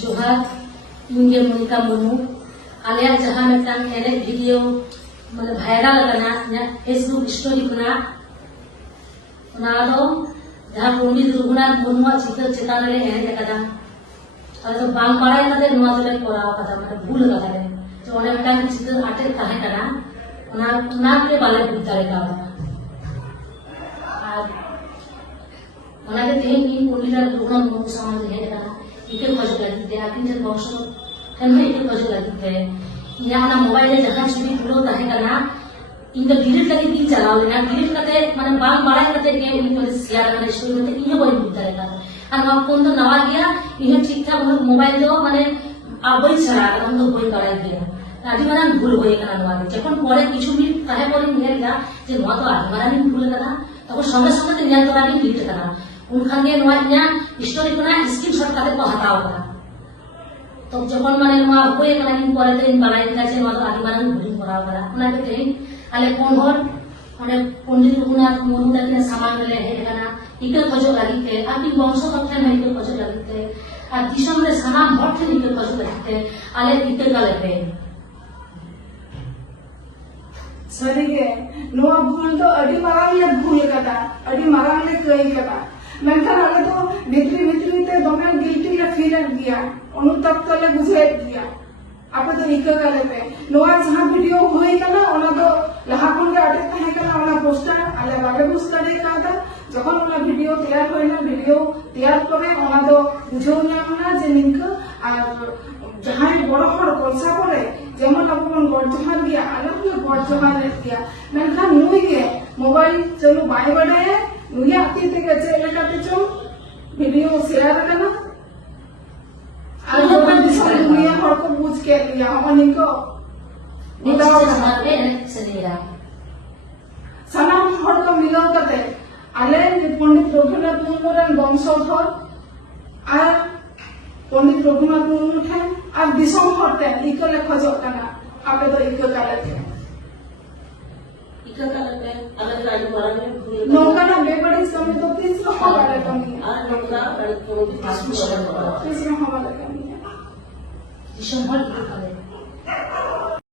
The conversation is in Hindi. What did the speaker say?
जोहार इंगे मुनिका मुनु आलिया जहां मिटन एने वीडियो माने भाइरल करना फेसबुक स्टोरी खुना ना दो जहां पंडित रघुनाथ मुर्मू चित्र चेतान रे एने कदा तो बांग बाड़ाय कते नोआ तले कोराव कदा माने भूल कदा रे जो ओने मिटन चित्र आटे ताहे कना ना के बाले बुझ दारे का और ओनाके तेन इन पंडित रघुनाथ मुर्मू समाज हे कना इके खोज लगी आकिन जन बॉक्स ठन में इके खोज लगी थे यहाँ मोबाइल जहां छुरी पुरो ताहे कना इनका डिलीट लगी दी चलाओ लेना डिलीट करते माने बांग बाड़ा करते के इन शेयर करने शुरू करते इहे बोल बुझता रहेगा और हम फोन तो नवा गया इहे ठीक ठाक मोबाइल दो माने आबई छड़ा हम तो बोल कराई दिया आदि माने भूल होए कना नवा जखन परे किछु मिनिट ताहे परे नेला जे नवा तो आदि माने भूल कना तको संगे संगे ते न्याय तोरा डिलीट कना उनखान के नवा न्या स्टोरी कना स्क्रीनशॉट करते को हटाओ कना तो जखन माने नवा होए कना इन परे ते इन बनाई दिला जे नवा तो आदि माने भूल कराओ कना उना के ते आले कोन हर माने पंडित रघुनाथ मुर्मू तक सामान ले हे कना इके खोजो लागि ते आदि वंश कथे में इके खोजो लागि ते आ दिसम रे सनाम हट थे इके खोजो लागि ते आले इके गले पे सरी के नोआ भूल तो अडी मारांग ले भूल कदा अडी मारांग ले कई कदा मेनखान आले तो भित्री ते दोमे गिल्टी ले फील गया उनु तक तले बुझे दिया आपे तो इके गले पे नोआ जहां वीडियो होई कना ओना तो लहा कोन के अटे तहे कना ओना पोस्टर आले बागे पोस्टर दे कादा जखन ओना वीडियो तैयार होइना वीडियो तैयार करे ओना तो बुझो ना जे निक और जहां बड़ बड़ कोलसा पड़े जेमन अपन गड जहां गया अलग में गड जहां रे गया मेनखान नुई के मोबाइल चलो बाय बडाए नुई आती ते के चले काते चो वीडियो शेयर करना आज अपन दुनिया हर को पूछ के लिया हम इनको मिलाओ समाते सनेरा सनाम हर को मिलाओ करते आले पंडित रघुनाथ मुर्मू रन वंशधर आ पंडित रघुनाथ मुर्मू थे आ दिसम हरते इको ले खोजो कना आपे तो इको काले अलग गाड़ी वाला में नौका ना बेबड़ी समय तो किस हवाले कमी और नौका गाड़ी को भी किस हवाले कमी है दिसंबर